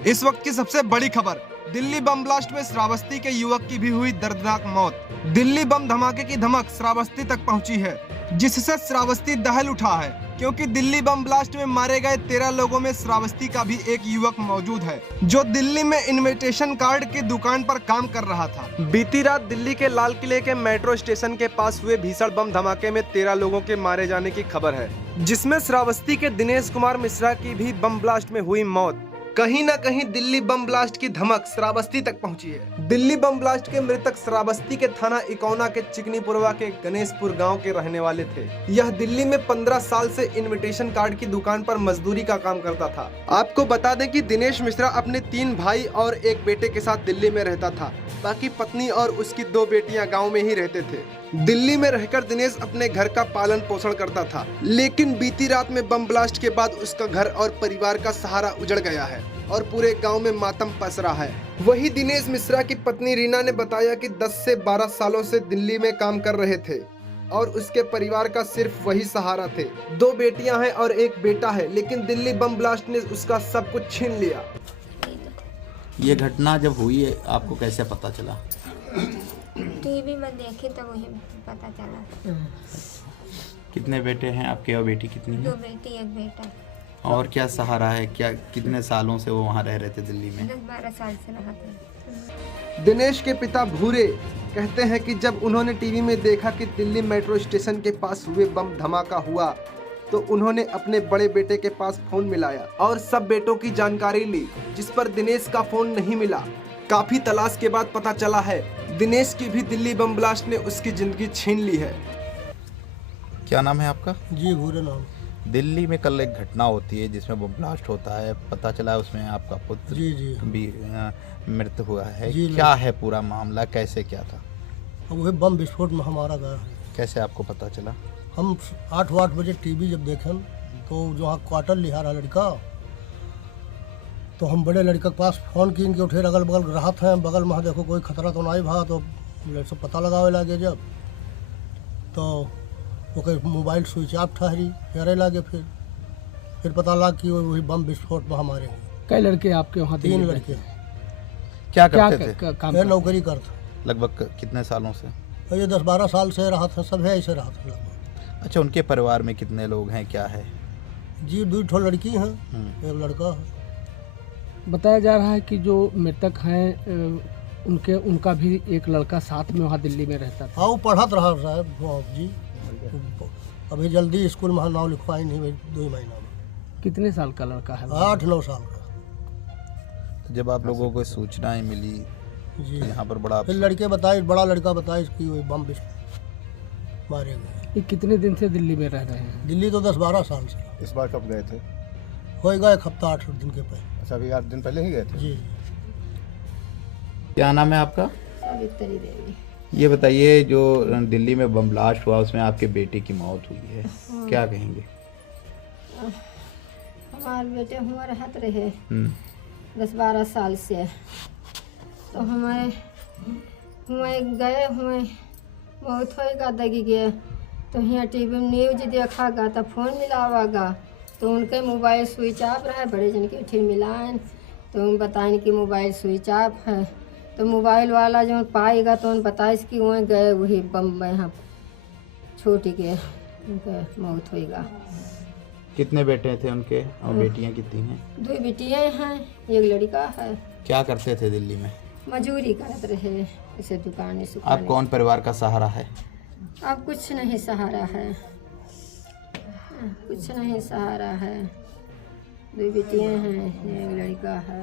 इस वक्त की सबसे बड़ी खबर, दिल्ली बम ब्लास्ट में श्रावस्ती के युवक की भी हुई दर्दनाक मौत। दिल्ली बम धमाके की धमक श्रावस्ती तक पहुंची है, जिससे श्रावस्ती दहल उठा है, क्योंकि दिल्ली बम ब्लास्ट में मारे गए 13 लोगों में श्रावस्ती का भी एक युवक मौजूद है, जो दिल्ली में इनविटेशन कार्ड की दुकान पर काम कर रहा था। बीती रात दिल्ली के लाल किले के मेट्रो स्टेशन के पास हुए भीषण बम धमाके में 13 लोगों के मारे जाने की खबर है, जिसमें श्रावस्ती के दिनेश कुमार मिश्रा की भी बम ब्लास्ट में हुई मौत। कहीं न कहीं दिल्ली बम ब्लास्ट की धमक श्रावस्ती तक पहुंची है। दिल्ली बम ब्लास्ट के मृतक श्रावस्ती के थाना इकौना के चिकनीपुरवा के गणेशपुर गांव के रहने वाले थे। यह दिल्ली में 15 साल से इनविटेशन कार्ड की दुकान पर मजदूरी का काम करता था। आपको बता दें कि दिनेश मिश्रा अपने 3 भाई और एक बेटे के साथ दिल्ली में रहता था। बाकी पत्नी और उसकी 2 बेटियां गाँव में ही रहते थे। दिल्ली में रहकर दिनेश अपने घर का पालन पोषण करता था, लेकिन बीती रात में बम ब्लास्ट के बाद उसका घर और परिवार का सहारा उजड़ गया है और पूरे गांव में मातम पसरा है। वही दिनेश मिश्रा की पत्नी रीना ने बताया कि 10 से 12 सालों से दिल्ली में काम कर रहे थे और उसके परिवार का सिर्फ वही सहारा थे। 2 बेटियां हैं और एक बेटा है, लेकिन दिल्ली बम ब्लास्ट ने उसका सब कुछ छीन लिया। ये घटना जब हुई है आपको कैसे पता चला? टीवी में देखे तो वही पता चला। कितने बेटे हैं आपके और बेटी कितनी है? 2 बेटी 1 बेटा। और क्या सहारा है? क्या कितने सालों से वो वहाँ रह रहे थे दिल्ली में? 10-12 साल से रहा था। दिनेश के पिता भूरे कहते हैं कि जब उन्होंने टीवी में देखा कि दिल्ली मेट्रो स्टेशन के पास हुए बम धमाका हुआ, तो उन्होंने अपने बड़े बेटे के पास फोन मिलाया और सब बेटों की जानकारी ली, जिस पर दिनेश का फोन नहीं मिला। काफी तलाश के बाद पता चला है दिनेश की भी दिल्ली बम ब्लास्ट ने उसकी जिंदगी छीन ली है। क्या नाम है आपका? जी भूरे नाम। दिल्ली में कल एक घटना होती है जिसमें बम ब्लास्ट होता है, पता चला है उसमें आपका पुत्र जी भी मृत्यु हुआ है। जी, क्या है पूरा मामला, कैसे क्या था? वही बम विस्फोट में हमारा गया है। कैसे आपको पता चला? हम 8 बजे टीवी जब देखें तो जो वहाँ क्वार्टर लिहा रहा लड़का, तो हम बड़े लड़के के पास फ़ोन किन के उठे अगल बगल राहत हैं, बगल में देखो कोई खतरा तो नहीं भा, तो सब पता लगावे लगे। जब तो ओके मोबाइल स्विच ऑफ ठहरी फेरे लगे, फिर पता लगा कि वही बम विस्फोट में हमारे हैं। कई लड़के आपके वहाँ? 3 लड़के। क्या करते थे? काम ये नौकरी करते। लगभग कितने सालों से? ये 10-12 साल से रहा था, सब है ऐसे रहा था लगभग। अच्छा, उनके परिवार में कितने लोग हैं, क्या है? जी 2 लड़की हैं, 1 लड़का है। बताया जा रहा है कि जो मृतक हैं उनका भी एक लड़का साथ में वहाँ दिल्ली में रहता था। हाँ, वो पढ़त रहा साहब जी। अभी जल्दी स्कूल में नाम लिखवाई नहीं, 2 महीना में। कितने साल का लड़का है? 8-9 साल का। तो जब आप लोगों को सूचनाएं मिली जी, तो यहाँ पर बड़ा फिर लड़के बताए, बड़ा लड़का बताए कि वही बम मारे गए। ये कितने दिन से दिल्ली में रह रहे हैं? दिल्ली तो 10-12 साल से। इस बार कब गए थे? होएगा 1 हफ्ता 8 दिन के पहले। अच्छा, अभी 8 दिन पहले ही गए थे? जी। क्या नाम है आपका? सावित्री देवी। ये बताइए, जो दिल्ली में बम ब्लास्ट हुआ उसमें आपके बेटे की मौत हुई है, क्या कहेंगे? हमारे बेटे हुआ रहत रहे 10-12 साल से, तो हमारे हुए गए हुए बहुत होएगा दगी गए, तो यहाँ टीवी में न्यूज देखागा तो फ़ोन मिलावागा, तो उनके मोबाइल स्विच ऑफ रहा है। बड़े जन के फिर मिलाएं तो बताएं कि मोबाइल स्विच ऑफ है, तो मोबाइल वाला जो पाएगा तो उन बताइस कि वहीं गए वही बम यहाँ छोटी के उनके मौत होएगा। कितने बेटे थे उनके और बेटियां कितनी हैं? 2 बेटियाँ हैं, 1 लड़का है। क्या करते थे दिल्ली में? मजूरी करत रहे, इसे दुकान आप कौन परिवार का सहारा है? अब कुछ नहीं सहारा है, कुछ नहीं सहारा है। 2 बेटियाँ हैं, 1 लड़का है।